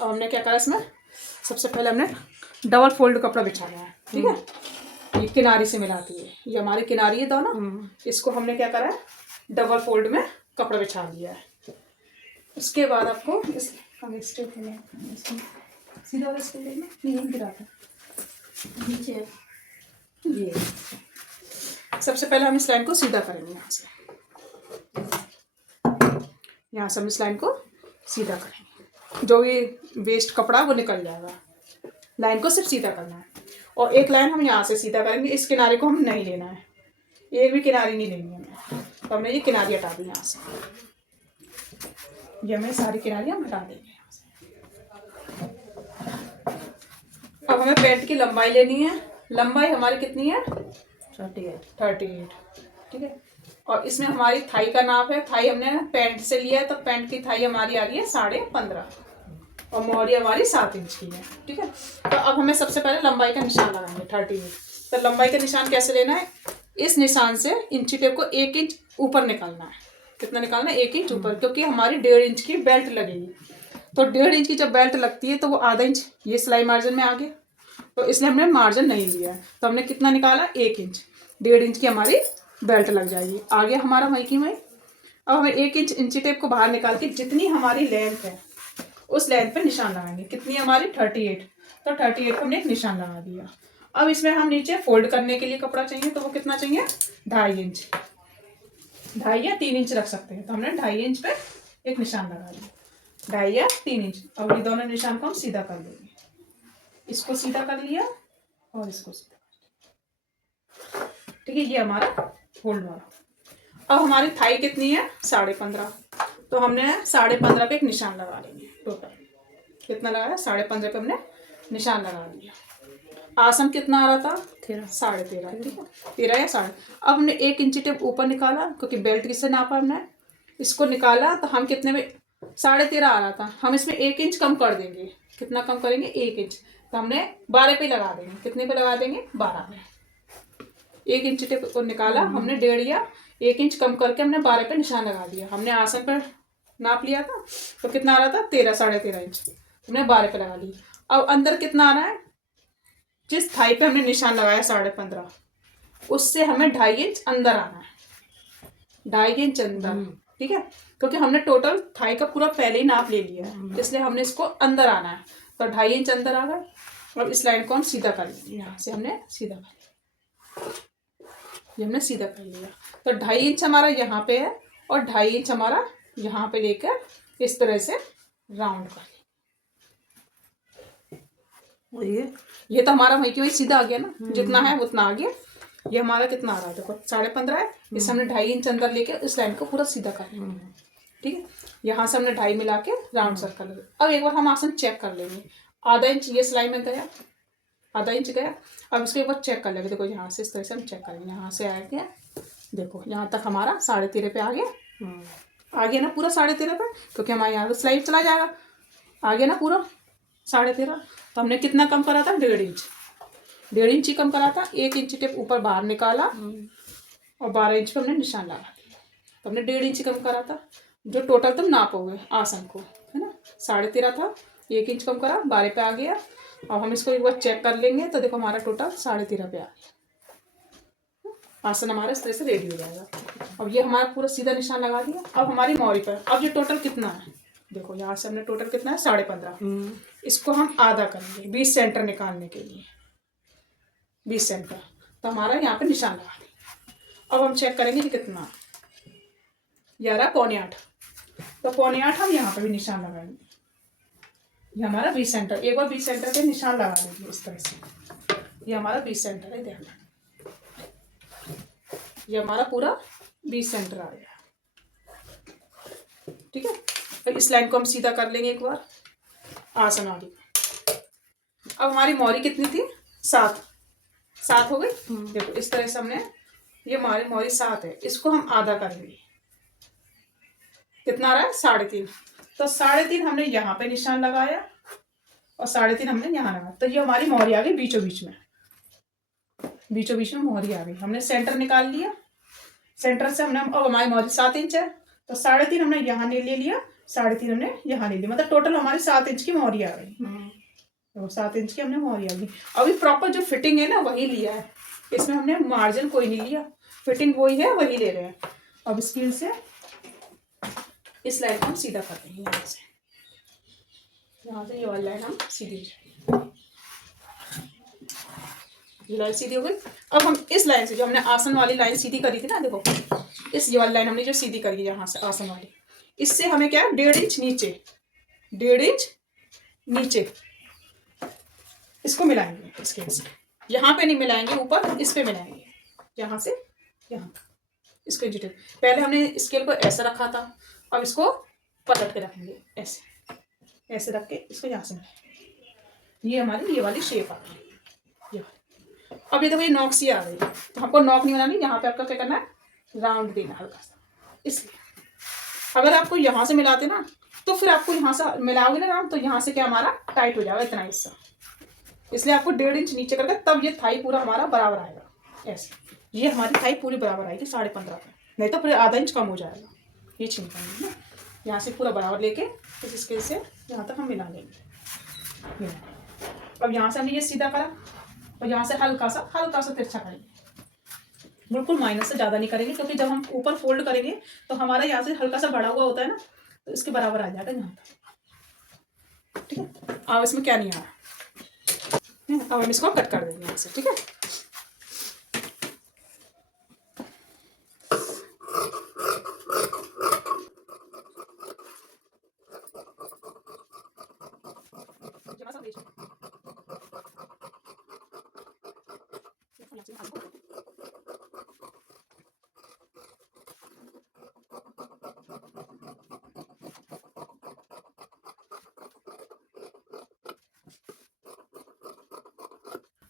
अब हमने क्या करा इसमें, सबसे पहले हमने डबल फोल्ड कपड़ा बिछाना है, ठीक है। ये किनारी से मिलाती है, ये हमारी किनारी है दोनों, इसको हमने क्या करा है, डबल फोल्ड में कपड़ा बिछा दिया है। उसके बाद आपको इस सीधा वाला स्टेप लेना, नहीं गिरा था नीचे। ये सबसे पहले हम इस लाइन को सीधा करेंगे, यहाँ से हम इस लाइन को सीधा करेंगे, जो ये वेस्ट कपड़ा वो निकल जाएगा। लाइन को सिर्फ सीधा करना है, और एक लाइन हम यहाँ से सीधा करेंगे, इस किनारे को हम नहीं लेना है, एक भी किनारी नहीं लेनी है हमें। तो हमने ये किनारी हटा दी यहाँ से, ये हमें सारी किनारियाँ हम हटा देंगे यहाँ से। अब हमें पैंट की लंबाई लेनी है, लंबाई हमारी कितनी है, 38, ठीक है। और इसमें हमारी थाई का नाप है, थाई हमने पैंट से लिया है, तो पैंट की थाई हमारी आ रही है 15.5 और मोहरी हमारी 7 इंच की है, ठीक है। तो अब हमें सबसे पहले लंबाई का निशान लगाएंगे 38। तो लंबाई का निशान कैसे लेना है, इस निशान से इंची टेप को 1 इंच ऊपर निकालना है। कितना निकालना है, 1 इंच ऊपर, क्योंकि हमारी 1.5 इंच की बेल्ट लगेगी। तो 1.5 इंच की जब बेल्ट लगती है तो वो आधा इंच ये सिलाई मार्जिन में आ गया, तो इसलिए हमने मार्जिन नहीं लिया है। तो हमने कितना निकाला, 1 इंच, 1.5 इंच की हमारी बेल्ट लग जाएगी। आगे हमारा वही की वही। अब हमें 1 इंच इंची टेप को बाहर निकाल के जितनी हमारी लेंथ है उस लेंथ पे निशान लगाएंगे। कितनी हमारी 38, तो 38 को हमने एक निशान लगा दिया। अब इसमें हम नीचे फोल्ड करने के लिए कपड़ा चाहिए, तो वो कितना चाहिए, 2.5 इंच, 2.5 या 3 इंच रख सकते हैं। तो हमने 2.5 इंच पे एक निशान लगा दिया, 2.5 या 3 इंच। अब ये दोनों निशान को हम सीधा कर लेंगे, इसको सीधा कर लिया और इसको सीधा, ठीक है। ये हमारा फोल्ड वाला। अब हमारी थाई कितनी है, 15.5, तो हमने 15.5 पे एक निशान लगा लेंगे। टोटल कितना लगाया, 15.5 पे हमने निशान लगा दिया। आसन कितना आ रहा था, 13.5, ठीक है, 13 या 13.5। अब हमने 1 इंची टेप ऊपर निकाला, क्योंकि बेल्ट किससे नापा हमने, इसको निकाला, तो हम कितने में 13.5 आ रहा था, हम इसमें 1 इंच कम कर देंगे। कितना कम करेंगे, 1 इंच, तो हमने 12 पे लगा देंगे। कितने पे लगा देंगे, 12 में। 1 इंच टेप को निकाला हमने, 1.5 या 1 इंच कम करके हमने 12 पे निशान लगा दिया। हमने आसन पर नाप लिया था, तो कितना आ रहा था, 13.5 इंच, हमने 12 पे लगा ली। अब अंदर कितना आ रहा है, जिस थाई पे हमने निशान लगाया 15.5, उससे हमें 2.5 इंच अंदर आना है, 2.5 इंच अंदर, ठीक है। क्योंकि हमने टोटल थाई का पूरा पहले ही नाप ले लिया है, इसलिए हमने इसको अंदर आना है। तो 2.5 इंच अंदर आ गए। और इस लाइन को हम सीधा कर लेंगे, यहाँ से हमने सीधा कर लिया, ये हमने सीधा कर लिया। तो 2.5 इंच हमारा यहाँ पे है और 2.5 इंच हमारा यहाँ पे लेकर इस तरह से राउंड कर लिया। ये तो हमारा वही की वही सीधा आ गया ना, जितना है उतना आ गया। ये हमारा कितना आ रहा है, देखो 15.5 है, इस हमने 2.5 इंच अंदर लेके इस लाइन को पूरा सीधा कर लेंगे, ठीक है। यहाँ से हमने 2.5 मिला के राउंड सर्कल लेंगे। अब एक बार हम आसन चेक कर लेंगे, आधा इंच ये सिलाई में गया, आधा इंच गया। अब इसको एक बार चेक कर लेंगे, देखो यहाँ से इस तरह से हम चेक करेंगे, यहाँ से आया क्या, देखो यहाँ तक हमारा 13.5 पे आ गया, आ गया ना पूरा 13.5 पे, क्योंकि हमारे यहाँ सिलाई चला जाएगा, आ गया ना पूरा 13.5। तो हमने कितना कम करा था, 1.5 इंच, 1.5 इंच ही कम करा था। 1 इंच टेप ऊपर बाहर निकाला और 12 इंच पे हमने निशान लगा दिया। तो हमने 1.5 इंच कम करा था, जो टोटल तुम नापोगे आसन को, है ना, 13.5 था, 1 इंच कम करा, 12 पे आ गया। अब हम इसको एक बार चेक कर लेंगे, तो देखो हमारा टोटल 13.5 पे आ गया। आसन हमारा इस तरह से रेडी हो जाएगा। अब ये हमारा पूरा सीधा निशान लगा दिया। अब हमारी मोहरी पर, अब ये टोटल कितना है, देखो यहाँ से हमने टोटल कितना है, 15.5। इसको हम आधा करेंगे 20 सेंटर निकालने के लिए, 20 सेंटर। तो हमारा यहाँ पे निशान लगा देंगे। अब हम चेक करेंगे कि कितना, 11.8। तो 11.8 हम यहाँ पे भी निशान लगाएंगे। ये हमारा 20 सेंटर, एक बार 20 सेंटर पे निशान लगा देंगे इस तरह से। ये हमारा 20 सेंटर है, देखना, ये हमारा पूरा 20 सेंटर आ गया, ठीक है। अब इस लाइन को हम सीधा कर लेंगे एक बार, आसन वाली। अब हमारी मोहरी कितनी थी, 7 हो गई। देखो इस तरह से हमने, ये हमारी मोहरी 7 है, इसको हम आधा करेंगे। कितना आ रहा है, 3.5। तो 3.5 हमने यहाँ पे निशान लगाया और 3.5 हमने यहाँ लगाया। तो ये हमारी मोहरी आ गई बीचों बीच में, बीचों बीच में मोहरी आ गई। हमने सेंटर निकाल लिया, सेंटर से हमने, अब हमारी मोहरी 7 इंच है, तो 3.5 हमने यहाँ ले लिया, 3.5 हमने यहाँ ले ली, मतलब टोटल हमारी 7 इंच की मोहरी आ गई। तो 7 इंच की हमने मोहरी आ गई। अभी प्रॉपर जो फिटिंग है ना वही लिया है, इसमें हमने मार्जिन कोई नहीं लिया, फिटिंग वही है वही ले रहे हैं। अब स्केल से इस लाइन को हम सीधा कर देंगे, यहाँ से ये वाली लाइन हम सीधी, ये लाइन सीधी हो गई। अब हम इस लाइन से जो हमने आसन वाली लाइन सीधी करी थी ना, देखो इस ये वाली लाइन हमने जो सीधी करी यहाँ से आसन वाली, इससे हमें क्या है 1.5 इंच नीचे, 1.5 इंच नीचे इसको मिलाएंगे स्केल से। यहाँ पे नहीं मिलाएंगे, ऊपर इस पे मिलाएंगे, यहाँ से यहाँ इसको डिटेल। पहले हमने स्केल को ऐसे रखा था, अब इसको पलट के रखेंगे, ऐसे ऐसे रख के इसको यहाँ से मिलाएंगे। ये हमारी ये वाली शेप आ गई। ये अब ये देखो ये नॉक सी आ गई, तो हमको नॉक नहीं बनानी, यहाँ पे आपका क्या करना है, राउंड देना हल्का सा। इसलिए अगर आपको यहाँ से मिलाते ना तो फिर आपको यहाँ से मिलाओगे ना राउंड, तो यहाँ से क्या हमारा टाइट हो जाएगा इतना हिस्सा, इसलिए आपको 1.5 इंच नीचे करके तब ये थाई पूरा हमारा बराबर आएगा। ऐसे ये हमारी थाई पूरी बराबर आएगी 15.5 पे, नहीं तो फिर आधा इंच कम हो जाएगा। ये छीन पाएंगे ना, यहाँ से पूरा बराबर लेके इस स्केल से यहाँ तक हम मिला लेंगे। अब यहाँ से हमने ये सीधा करा और यहाँ से हल्का सा तिरछा करेंगे, बिल्कुल माइनस से ज़्यादा नहीं करेंगे, क्योंकि जब हम ऊपर फोल्ड करेंगे तो हमारा यहाँ से हल्का सा बढ़ा हुआ होता है ना, तो इसके बराबर आ जाएगा यहाँ तक। ठीक है, अब इसमें क्या नहीं आ रहा, अब हम इसको कट कर देंगे यहाँ से। ठीक है,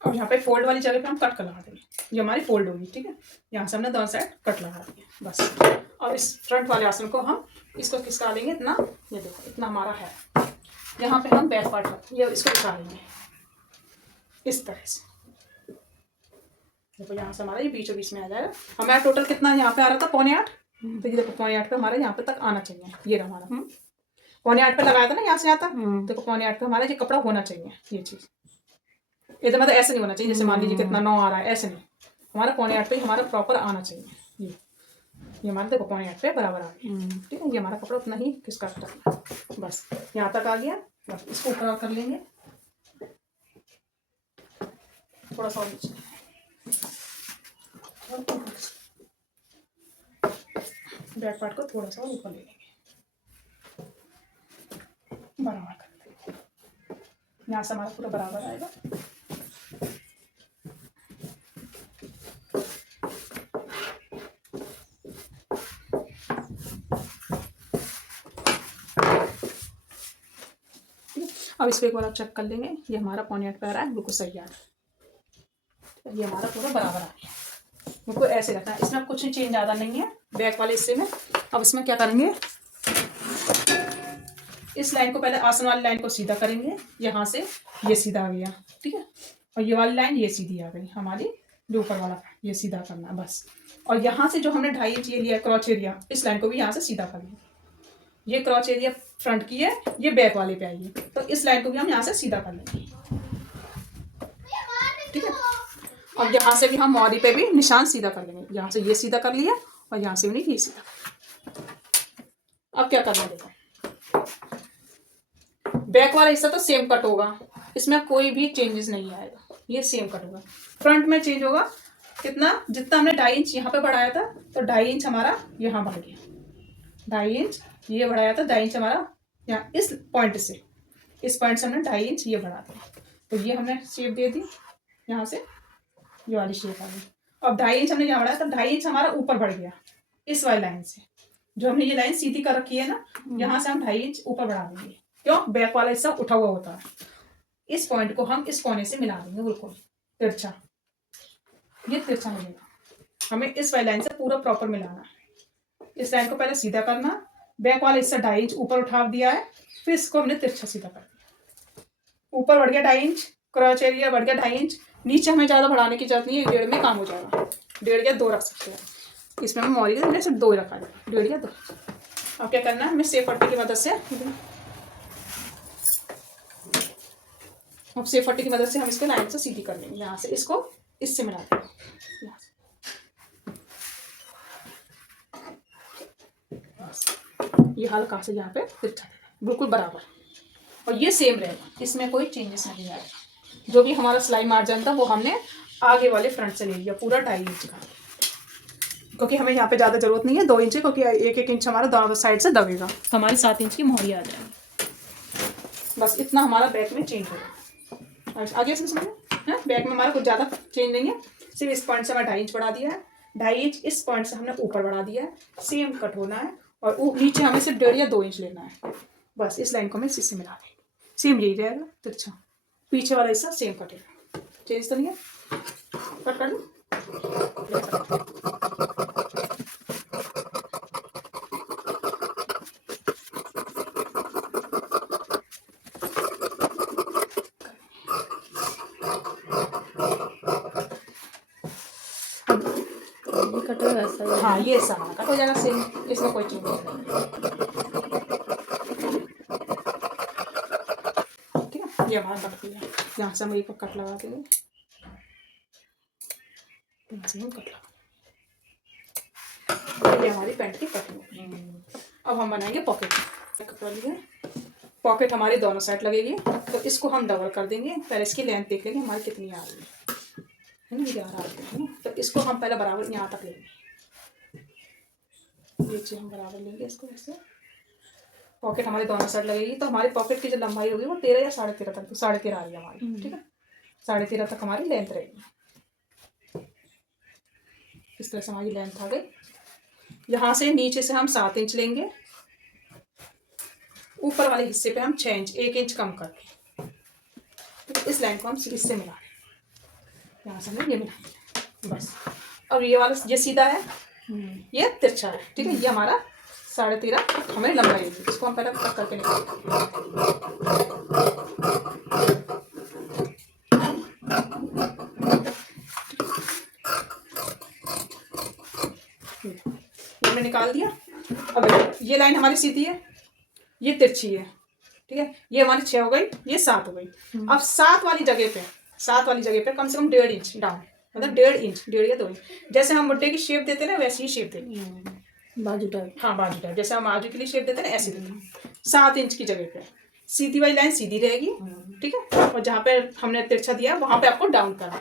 अब यहाँ पे फोल्ड वाली जगह पे हम कट कर लगा देंगे, ये हमारी फोल्ड होगी। ठीक है, यहाँ से हमने दोनों साइड कट लगा दिए बस। और इस फ्रंट वाले आसन को हम इसको खिसका लेंगे इतना, ये देखो इतना हमारा है, यहाँ पे हम बैक पार्ट रखें, ये इसको निकालेंगे इस तरह से। देखो यहाँ से हमारा ये बीचों बीच में आ जाएगा। हमारा टोटल कितना यहाँ पे आ रहा था 7.25, तो ये देखो 7.25 पे हमारा यहाँ पे तक आना चाहिए। ये हमारा 7.25 पे लगाया था ना, यहाँ से आता देखो 7.25 पे हमारा ये कपड़ा होना चाहिए। ये चीज़ इधर मतलब ऐसे नहीं होना चाहिए, जैसे मान लीजिए कितना 9 आ रहा है, ऐसे नहीं, हमारा 7.25 पे हमारा प्रॉपर आना चाहिए। ये हमारा देखो 7.25 पे बराबर आ गया। ठीक है, ये हमारा कपड़ा उतना ही किसका बस यहाँ तक आ गया। बस इसको ऊपर कर लेंगे थोड़ा सा नीचे, बैक पार्ट को थोड़ा सा ऊपर ले लेंगे, बराबर कर देंगे, यहाँ से हमारा पूरा बराबर आएगा। अब इसको एक बार आप चेक कर लेंगे, ये हमारा 7.25 पे आ रहा है, बिल्कुल सही आ रहा है। ये हमारा पूरा बराबर आ गया, बिल्कुल ऐसे रखना है, इसमें कुछ चेंज ज़्यादा नहीं है बैक वाले हिस्से में। अब इसमें क्या करेंगे, इस लाइन को पहले आसन वाली लाइन को सीधा करेंगे, यहाँ से ये सीधा आ गया। ठीक है, और ये वाली लाइन ये सीधी आ गई हमारी, जो ऊपर वाला ये सीधा करना बस। और यहाँ से जो हमने 2.5 इंच ये लिया क्रॉच एरिया, इस लाइन को भी यहाँ से सीधा करेंगे। ये क्रॉच एरिया फ्रंट की है, ये बैक वाले पे आई है, तो इस लाइन को भी हम यहाँ से सीधा कर लेंगे। ठीक है, और यहाँ से भी हम मोहरी पे भी निशान सीधा कर लेंगे, यहाँ से ये सीधा कर लिया और यहाँ से भी ये सीधा। अब क्या करना है, देखो बैक वाला हिस्सा तो सेम कट होगा, इसमें कोई भी चेंजेस नहीं आएगा, ये सेम कट होगा। फ्रंट में चेंज होगा कितना, जितना हमने 2.5 इंच यहाँ पे बढ़ाया था, तो 2.5 इंच हमारा यहाँ बढ़ गया, 2.5 इंच ये बढ़ाया था, 2.5 इंच हमारा यहाँ इस पॉइंट से, इस पॉइंट से हमने 2.5 इंच ये बढ़ा दिया, तो ये हमने शेप दे दी, यहाँ से ये वाली शेप आ गई। अब 2.5 इंच हमने यहाँ बढ़ाया, तो 2.5 इंच हमारा ऊपर बढ़ गया इस वाली लाइन से, जो हमने ये लाइन सीधी कर रखी है ना, यहाँ से हम 2.5 इंच ऊपर बढ़ा देंगे, क्यों, बैक वाला हिस्सा उठा हुआ होता है। इस पॉइंट को हम इस कोने से मिला देंगे, बिल्कुल तिरछा, ये तिरछा मिलेगा। हमें इस वाली लाइन से पूरा प्रॉपर मिलाना है। इस लाइन को पहले सीधा करना, बैक वाला हिस्सा 2.5 इंच ऊपर उठा दिया है, फिर इसको हमने तिरछा सीधा कर दिया, ऊपर बढ़ गया 2.5 इंच, क्रॉच एरिया बढ़ गया 2.5 इंच, नीचे हमें ज़्यादा बढ़ाने की जरूरत नहीं है, 1.5 में काम हो जाएगा, 1.5 या 2 रख सकते हैं। इसमें हम मोहरी के सिर्फ 2 रखा है, 1.5 या 2। अब क्या करना है, हमें सेब पट्टी की मदद से, अब सेब पट्टी की मदद से हम इसको लाइन से सीधी कर लेंगे। यहाँ से इसको इससे मिला देंगे, यहाँ से ये हल्का से यहाँ पे तिरछा देना, बिल्कुल बराबर, और ये सेम रहेगा, इसमें कोई चेंजेस नहीं आएगा। जो भी हमारा सिलाई मार्जिन था वो हमने आगे वाले फ्रंट से ले लिया पूरा 2.5 इंच का, क्योंकि हमें यहाँ पे ज़्यादा जरूरत नहीं है 2 इंच, क्योंकि 1-1 इंच हमारा दोनों साइड से दबेगा, तो हमारी 7 इंच की मोहरी आ जाएगी। बस इतना हमारा बैक में चेंज होगा। आगे से समझो है, बैक में हमारा कुछ ज़्यादा चेंज नहीं है, सिर्फ इस पॉइंट से हमें 2.5 इंच बढ़ा दिया है, 2.5 इंच इस पॉइंट से हमने ऊपर बढ़ा दिया है, सेम कट होना है, और नीचे हमें सिर्फ 1.5 या 2 इंच लेना है। बस इस लाइन को हमें इससे मिला देंगे, सेम यही रहेगा। तो अच्छा, पीछे वाला हिस्सा सेम कटेगा, चेंज तो नहीं है, कट कर लो। कट हो वैसा, हाँ ये सारा कट हो जाएगा सेम, इसमें कोई चेंज नहीं। ठीक है, ये हमारा कट गया, यहाँ से हम एक कट लगा देंगे, यहाँ से हम कट लगा, ये हमारी पैंट की कटिंग। अब हम बनाएंगे पॉकेट। कपड़ा लिए, पॉकेट हमारी दोनों साइड लगेगी, तो इसको हम डबल कर देंगे। पहले इसकी लेंथ देख लेंगे हमारी कितनी आ रही है ना, 11 आ रही है ना, तो इसको हम पहले बराबर यहाँ तक लेंगे, ये चीज़ हम बराबर लेंगे इसको ऐसे। पॉकेट हमारी दोनों साइड लगेगी, तो हमारी पॉकेट की जो लंबाई होगी वो 13 या 13.5 तक, तो 13.5 आ रही है हमारी। ठीक है, 13.5 तक हमारी लेंथ रहेगी। इस तरह से हमारी लेंथ आ गई। यहाँ से नीचे से हम 7 इंच लेंगे, ऊपर वाले हिस्से पे हम 6 इंच 1 इंच कम करके, तो इस लाइन को हम इससे मिला देंगे, यहाँ से हमें ये मिलाएंगे बस। अब ये वाला ये सीधा है, ये तिरछा है। ठीक है, ये हमारा 13.5 हमें लंबाई होगी, इसको हम पहले कट करके निकालेंगे। हमने निकाल दिया। अब ये लाइन हमारी सीधी है, ये तिरछी है। ठीक है, ये हमारी 6 हो गई, ये 7 हो गई। अब 7 वाली जगह पे कम से कम 1.5 इंच डाउन, मतलब 1.5 इंच, 1.5 या 2 इंच, जैसे हम मुड्डे की शेप देते ना वैसी ही शेप देंगे, बाजू टाइप। हाँ बाजू टाइप, जैसे हम बाजू के लिए शेप देते ना ऐसे देते। 7 इंच की जगह पे सीधी वाली लाइन सीधी रहेगी। ठीक है, और जहाँ पे हमने तिरछा दिया वहाँ पे आपको डाउन करना है।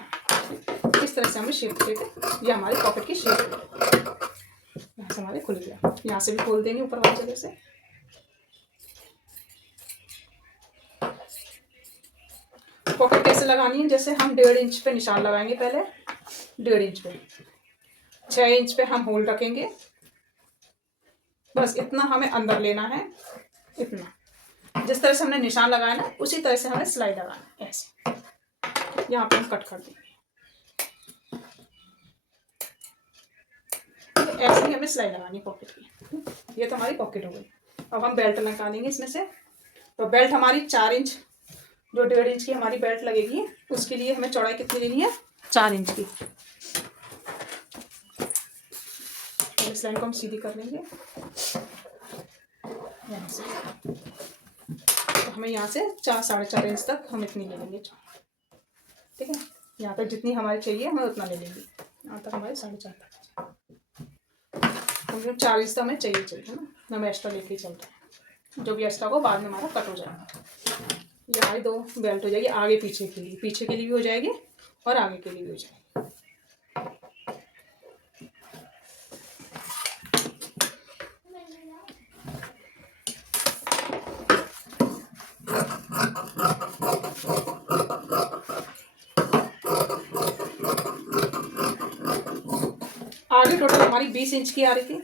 इस तरह से हमें शेप देते, ये हमारी पॉकेट की शेप है। यहाँ से हमारे खुल गया, यहाँ से भी खोल देंगे ऊपर वाली जगह से। पॉकेट कैसे लगानी है, जैसे हम 1.5 इंच पे निशान लगाएंगे, पहले 1.5 इंच पे, 6 इंच पे हम होल रखेंगे, बस इतना हमें अंदर लेना है। इतना जिस तरह से हमने निशान लगाया ना उसी तरह से हमें सिलाई लगाना है, ऐसे यहाँ पे हम कट कर देंगे। ऐसे ही हमें सिलाई लगानी पॉकेट की। ये तो हमारी पॉकेट हो गई। अब हम बेल्ट लगा देंगे इसमें से। तो बेल्ट हमारी 4 इंच, जो 1.5 इंच की हमारी बेल्ट लगेगी उसके लिए हमें चौड़ाई कितनी लेनी है, 4 इंच की। इस लाइन को हम सीधी कर लेंगे यहाँ से, तो हमें यहाँ से 4-4.5 इंच तक हम इतनी ले लेंगे। ठीक है, यहाँ तक जितनी हमारी चाहिए हमें उतना ले लेंगे, यहाँ तक हमारे 4.5 तक। हम 4 इंच तो हमें चाहिए है ना, हमें एक्स्ट्रा लेके ही चलता है, जो भी एक्स्ट्रा हो बाद में हमारा कट हो जाएगा। ये हमारी 2 बेल्ट हो जाएगी, आगे पीछे के लिए भी हो जाएगी और आगे के लिए भी हो जाएगी। आगे टोटल हमारी 20 इंच की आ रही थी,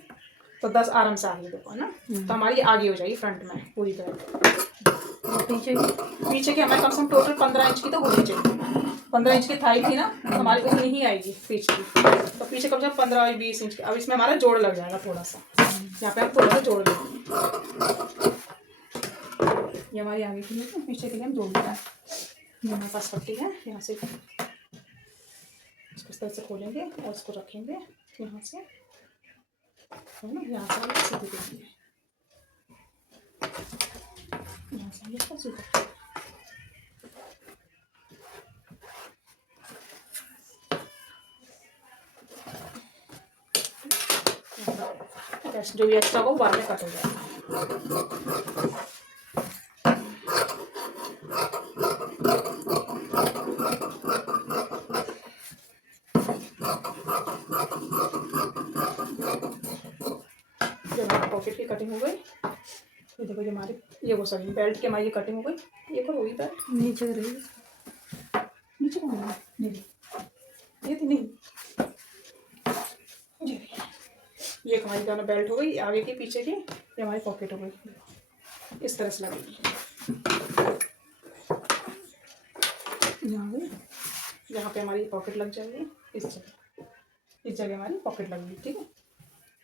तो 10 आराम से आगे देखो ना, तो हमारी आगे हो जाएगी फ्रंट में पूरी तरह। पीछे की हमारे कम से कम टोटल 15 इंच की तो होनी चाहिए। 15 इंच की थाई थी ना, तो हमारी उतनी ही आएगी पीछे की, तो पीछे कम से कम 15 और 20 इंच की। अब इसमें हमारा जोड़ लग जाएगा थोड़ा सा, यहाँ पे हम थोड़ा सा जोड़ देंगे। ये हमारी आगे की है, पीछे के लिए हम जोड़ देंगे। हमारे पास पट्टी है, यहाँ से इसको इस तरह से खोलेंगे और इसको रखेंगे यहाँ से, है ना, यहाँ से सीधे देंगे। ऐसे ही। जो भी एक्स्ट्रा हो बाद में कट हो जाएगा। जब हमारी पॉकेट की कटिंग हो गई, ये देखो ये हमारी ये वो सॉरी बेल्ट की हमारी कटिंग हो गई। ये करो होगी बेल्ट नीचे रही। नीचे कौन है? ये थी नहीं, ये थी। ये हमारी दोनों बेल्ट हो गई, आगे की पीछे की। ये हमारी पॉकेट हो गई, इस तरह से लगेगी। यहाँ गई, यहाँ पे हमारी पॉकेट लग जाएगी। इस जगह हमारी पॉकेट लगेगी। ठीक है,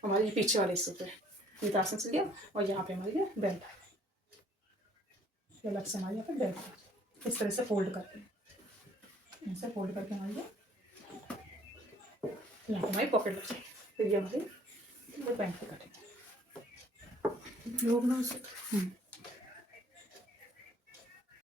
हमारी पीछे वाले हिस्से पे ये दासन से लिया और यहाँ पे हमारी बेल्ट अलग से हमारे यहाँ पे बेल्ट इस तरह से फोल्ड करके, ऐसे फोल्ड करके हमारी यहाँ पे हमारी पॉकेट लग जाएगी। फिर ये हमारी पैंट पे कटेंगे। लोग ना उसे